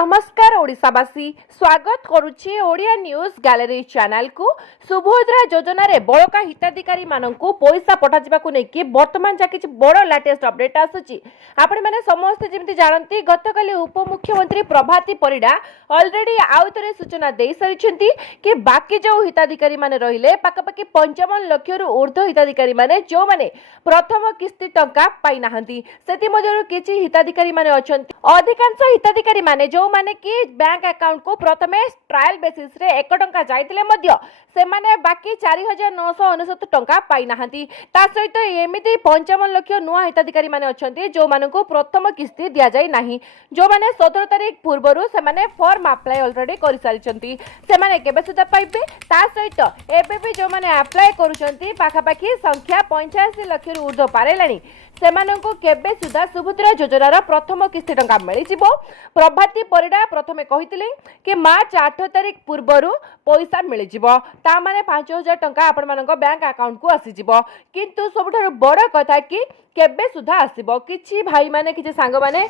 नमस्कार ओडिशावासी स्वागत करुछि Odia news gallery channel को। सुभद्रा योजना रे बड़का हिताधिकारी माननकु पैसा पठा जिबाकु नै कि वर्तमान जा किछि बड़ लेटेस्ट अपडेट आसुछि। आपण माने समस्त जेमति जानंती गतकाली उपमुख्यमंत्री प्रभाती परिडा ऑलरेडी आउतरे सूचना देई सरिछंती कि बाकी जो हिताधिकारी माने रहिले पाकापाकी 55 लाख रु ऊर्ध्व हिताधिकारी माने जो माने प्रथम किस्ती टंका पाई नाहंती सेति मध्यरु किछि हिताधिकारी माने अछंती। अधिकांश हिताधिकारी माने जो माने कि बैंक अकाउंट को प्रथमे ट्रायल बेसिस रे 1 टंका जाइतिले मध्य से माने बाकी 4999 टंका पाई नाहंती। ता सहित एमिति 55 लाख नुआ हिताधिकारी माने अछंती जो मानको प्रथम किस्ती दिया जाय नाही। जो माने 17 तारिख पूर्वरु से माने फॉर्म अप्लाई ऑलरेडी करि सारिचंती से माने केबे सुधा पाइबे। ता सहित एबे भी जो माने अप्लाई करूचंती पाखापाखी संख्या 85 लाख रु ऊर्ध्व पारेलानी सेमानंको केबे सुधा सुभद्रा योजनार प्रथम किस्ती टंका मिली जिवो। प्रभाती परिडा प्रथमे कहितिले कि मार्च 8 तारिख पूर्वरु पैसा मिली जिवो ता माने 5000 टंका आपण मानक बैंक अकाउंट को आसी जिवो। किंतु सबठारु बड़ कथा कि केबे सुधा आसीबो किछि भाई माने किछि सांग माने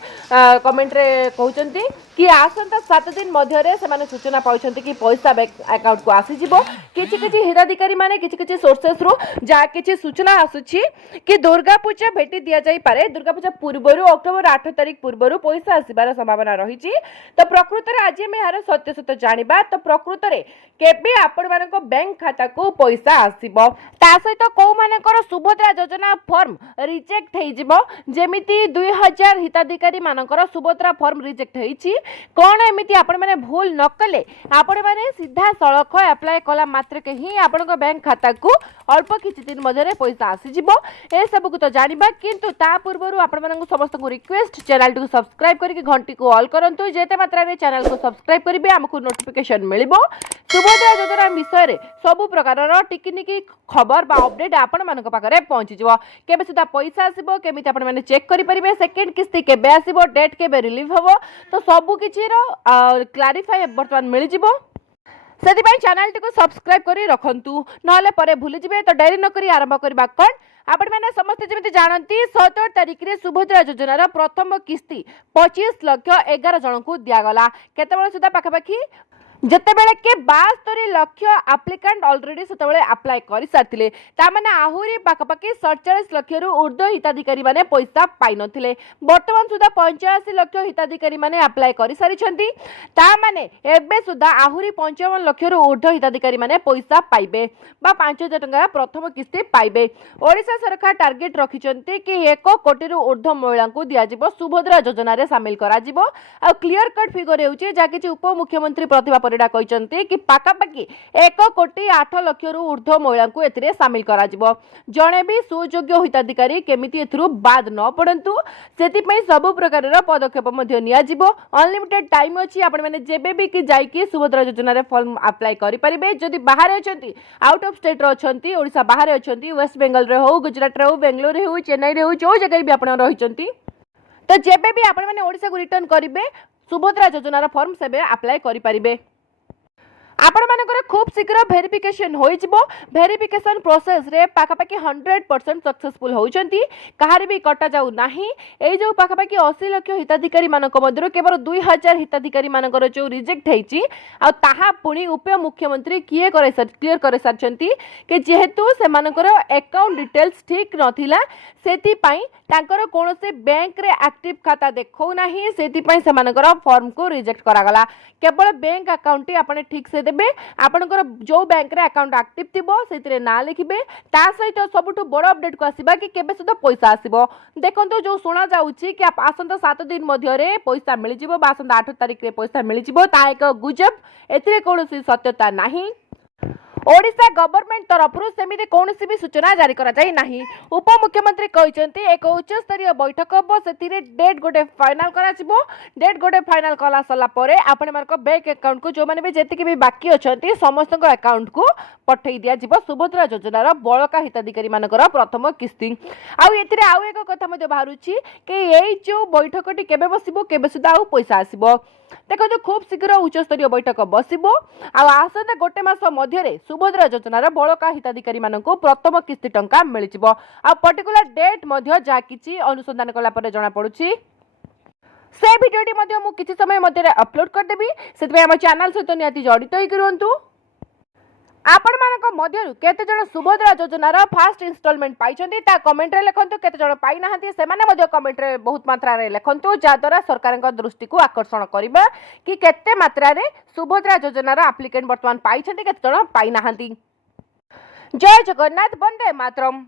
कमेंट रे कहउचंती कि आसंता 7 दिन मध्य रे से माने सूचना पाउचंती कि पैसा बैंक अकाउंट को आसी जिवो। किछि किछि हिताधिकारी माने किछि किछि सोर्सेस रु जा किछि सूचना आसुछि कि दुर्गा पूजा भेटी दिया जाई पारे। दुर्गा पूजा पूर्वरु अक्टोबर 8 तारिख पूर्वरु पैसा आसीबार संभावना रहिछि। तो प्रकृत रे आज हम यार सत्य सत्य जानिबा। तो प्रकृत रे केबे आपण मानक बैंक खाता को पैसा आसीबो ता सहित को मानकर सुभद्रा योजना फॉर्म रिजेक्ट हेइ जिवो। जेमिति 2000 हिताधिकारी मानकर सुभद्रा फॉर्म रिजेक्ट हेइछि कोन एमिति आपण माने भूल न कले आपण माने सीधा सळख अप्लाई कला मात्र के ही आपनक बैंक खाता को अल्प किछि दिन मध्य रे पैसा आसी जिवो। ए सब को तो जानिबा किंतु ता पूर्वरु आपण मानक समस्त को रिक्वेस्ट चैनल को सब्सक्राइब करके घंटी को ऑल करंतु जेते मात्रा रे चैनल को सब्सक्राइब करिवे हमकु नोटिफिकेशन मिलिबो। सुभद्रा योजना विषय रे सब प्रकार टिकिनिकी खबर बा अपडेट आपण मानक पाखरे पहुंची जिवो। केबे सुधा पैसा आसीबो केमिति आपण माने चेक करि परिबे सेकंड किस्ती केबे आसीबो डेट केबे रिलीव हबो तो सब किछि रो क्लैरिफाई वर्तमान मिलि जिवो। सेति पई चैनल टिको सब्सक्राइब करी रखंतु नहले परे भूली जिवे। तो डेरी न करी आरंभ करबा कोन आपण माने समस्त जेमिति जानंती 17 तारिख रे सुभद्रा योजनार प्रथम किस्ती 25 लाख 11 जन को दिया गला। केते बेले सुधा पाखापाखी जते बेले के 72 लाख एप्लिकेंट ऑलरेडी सेते बेले अप्लाई करि सारथिले ता माने आहुरी पाखापाखी 47 लाख रु ऊर्ध्व हिताधिकारी माने पैसा पाइ नथिले। वर्तमान सुधा 85 लाख हिताधिकारी माने अप्लाई करि सारिछंती ता माने एबे सुधा आहुरी 55 लाख रु ऊर्ध्व हिताधिकारी माने पैसा पाइबे बा 5000 टंका प्रथम किस्ती पाइबे। ओडिशा सरकार टार्गेट रखिचंती कि 1 कोटी रु ऊर्ध्व महिला को दिया जिवो सुभद्रा योजना रे शामिल करा जिवो। आ क्लियर कट फिगर हेउची जा कि उप मुख्यमंत्री प्रतिभा परिडा कहते कि पाखापाखी 1 कोटी 8 लाख रु ऊर्ध्व महिला को एथिरे शामिल करा जिवो। जणे भी सुयोग्य हिताधिकारी केमिति एथुरु बाद न पड़ंतु सेति पई सब प्रकार पदक्षेप मध्ये निया जिवो। अनलिमिटेड टाइम अछि आपण माने जेबे भी कि जाई कि सुभद्रा योजना रे फॉर्म अप्लाई करि परिबे। जदि बाहर अछंती आउट ऑफ स्टेट रो अछंती ओडिसा बाहर अछंती वेस्ट बेंगल रे हो गुजरात रे हो बेंगलोर रे हो चेन्नई रे हो जो जगह भी आपण रहिचंती तो जेबे भी आपण माने ओडिसा को रिटर्न करिवे सुभद्रा योजना रा फॉर्म सेबे अप्लाई करि परिबे। आपण मानकर खूब शीघ्र वेरिफिकेशन होई जिवो। वेरिफिकेशन प्रोसेस रे पाखापाखी 100% सक्सेसफुल होउचंती कहार भी कटा जाउ नाही। ए जो पाखापाखी 80 लाख हिताधिकारी मानक मध्यरो केवल 2000 हिताधिकारी मानकर जो रिजेक्ट हेची आ ताहा पुणी उप मुख्यमंत्री किए करे क्लियर करे सारचंती कि जेहेतु से मानकर अकाउंट डिटेल्स ठीक नथिला सेति पई तांकर कोनोसे बैंक रे एक्टिव खाता देखौ नाही सेति पई से मानकर फॉर्म को रिजेक्ट करा गला। केवल बैंक अकाउंट आपने ठीक से देबे आपनकर जो बैंक रे अकाउंट एक्टिव थिबो सेतिरे ना लिखिबे ता सहित सबटु बड़ अपडेट को आसीबा कि केबे सुधा पैसा आसीबो। देखंतु जो सुना जाउची कि आसंता 7 दिन मध्य रे पैसा मिलि जिवो बा आसंता 8 तारिख रे पैसा मिलि जिवो ता एक गुजब एतिरे कोनोसी सत्यता नाही। ओडिशा गवर्नमेंट तरफ सेमिति कोनोसी भी सूचना जारी करा जाई नाही। उप मुख्यमंत्री कहचंती एक उच्च स्तरीय बैठक हबो सेतिरे डेट गोटे फाइनल करा जिवो। डेट गोटे फाइनल कला सला परे आपण मारक बैंक अकाउंट को जो माने भी जेतिके भी बाकी अछंती समस्त को अकाउंट को पठै दिया जिवो सुभद्रा योजनार बळका हिताधिकारी मानकर प्रथम किस्ती। आउ एतिरे आउ एक कथा मध्ये बाहरुची कि एई जो बैठकटी केबे बसिबो केबे सुदा आउ पैसा आसीबो। देखो खूब शीघ्र उच्च स्तरीय बैठक बसिबो आ आसंता गोटे मास मध्य सुभद्रा योजनार बळका हिताधिकारी मानक प्रथम किस्ती टंका मिलि जिवो। आ पर्टिकुलर डेट मध्य जा किछि अनुसंधान कला परे जणा पडुछि से भिडियोटी मध्य मु किछि समय मध्य अपलोड कर देबी सेतबे हम चैनल सहित निहाती जडित होई रहंतु। आपण मानक मध्यरु केते जण सुभद्रा योजनार फास्ट इंस्टॉलमेंट पाइछन्ती ता कमेंट रे लिखंतु, केते जण पाइ नाहंती सेमाने मध्य कमेंट रे बहुत मात्रा रे लिखंतु, जा द्वारा सरकारक दृष्टि को आकर्षण करिबा कि केते मात्रा रे सुभद्रा योजनार एप्लिकेंट वर्तमान पाइछन्ती, केते जण पाइ नाहंती। जय जगन्नाथ, वंदे मातरम।